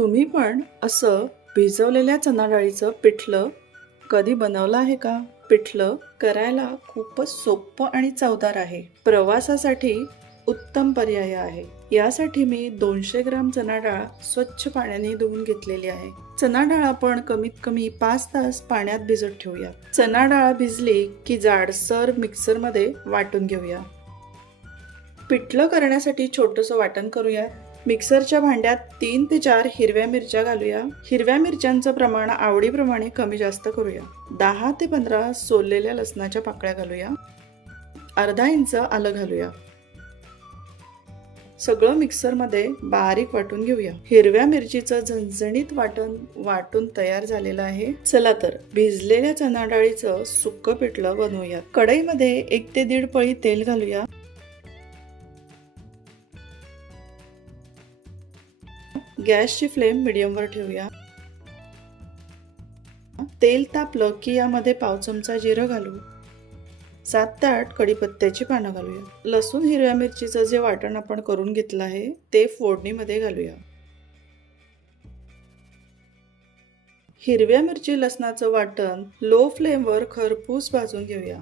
तुम्ही पण असं भिजवलेल्या चणा डाळीचं पिठलं कधी बनवलं आहे का? पिठलं करायला खूपच सोपं आणि चवदार आहे. प्रवासासाठी उत्तम पर्याय आहे. यासाठी मी 200 ग्राम चणा डाळ स्वच्छ पाण्याने धुवून घेतलेली आहे. चणा डाळ आपण कमीत कमी 5 तास पाण्यात भिजत ठेवूया. चणा डाळ भिजली की जाडसर मिक्सरमध्ये वाटून घेऊया. पिठलं करण्यासाठी छोटंसं वाटण करूया. मिक्सरच्या भांड्यात 3 ते 4 हिरव्या मिरच्या घालूया. हिरव्या मिरच्यांचं प्रमाण आवडीप्रमाणे कमी जास्त करूया. 10 ते 15 सोललेल्या लसणाच्या पाकळ्या घालूया. अर्धा इंच आलं घालूया. सगळं मिक्सरमध्ये बारीक वाटून घेऊया. हिरव्या मिरचीचं झणझणीत वाटून तयार झालेलं आहे. चला तर भिजलेल्या चणा डाळीचं सुक्कं पिठलं बनवूया. कढईमध्ये 1 ते 1.5 पळी तेल घालूया. गॅसची फ्लेम मीडियमवर ठेवूया. तेल तापलं की यामध्ये पाव चमचा जिरं घालू. 7 ते 8 कढीपत्त्याची पानं घालूया. लसूण हिरव्या मिरचीचं जे वाटण आपण करून घेतलं आहे ते फोडणीमध्ये घालूया. हिरव्या मिरची लसणाचं वाटण लो फ्लेमवर खरपूस भाजून घेऊया.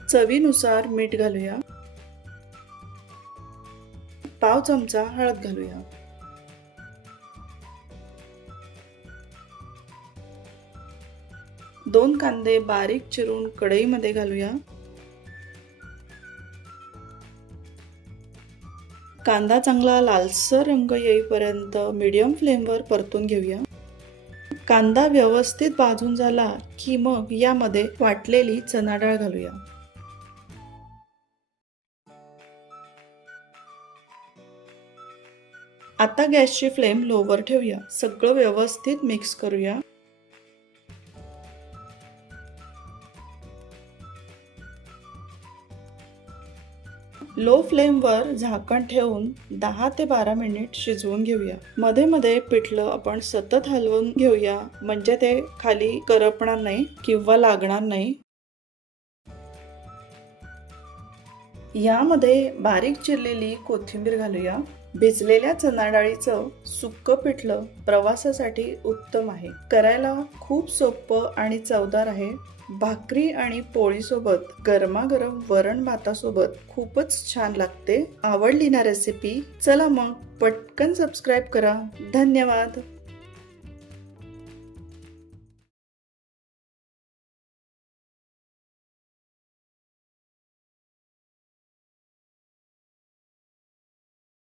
चवीनुसार मीठ घालूया. पाव चमचा हळद घालूया. दोन कांदे बारीक चिरून कढईमध्ये घालूया. कांदा चांगला लालसर रंग येईपर्यंत मीडियम फ्लेमवर परतून घेऊया. कांदा व्यवस्थित भाजून झाला की मग यामध्ये वाटलेली चणा डाळ घालूया. आता गॅसची फ्लेम लोवर ठेवूया. सगळं व्यवस्थित मिक्स करूया. लो फ्लेमवर झाकण ठेवून 10 ते 12 मिनिट शिजवून घेऊया. मध्ये मध्ये पिठलं आपण सतत हलवून घेऊया म्हणजे ते खाली करपणार नाही किंवा लागणार नाही. यामध्ये बारीक चिरलेली कोथिंबीर घालूया. भिजलेल्या चणा डाळीचं सुक्कं पिठलं प्रवासासाठी उत्तम आहे. करायला खूप सोपं आणि चवदार आहे. भाकरी आणि पोळीसोबत गरमागरम वरण भातासोबत खूपच छान लागते. आवडली ना रेसिपी? चला मग पटकन सबस्क्राईब करा. धन्यवाद.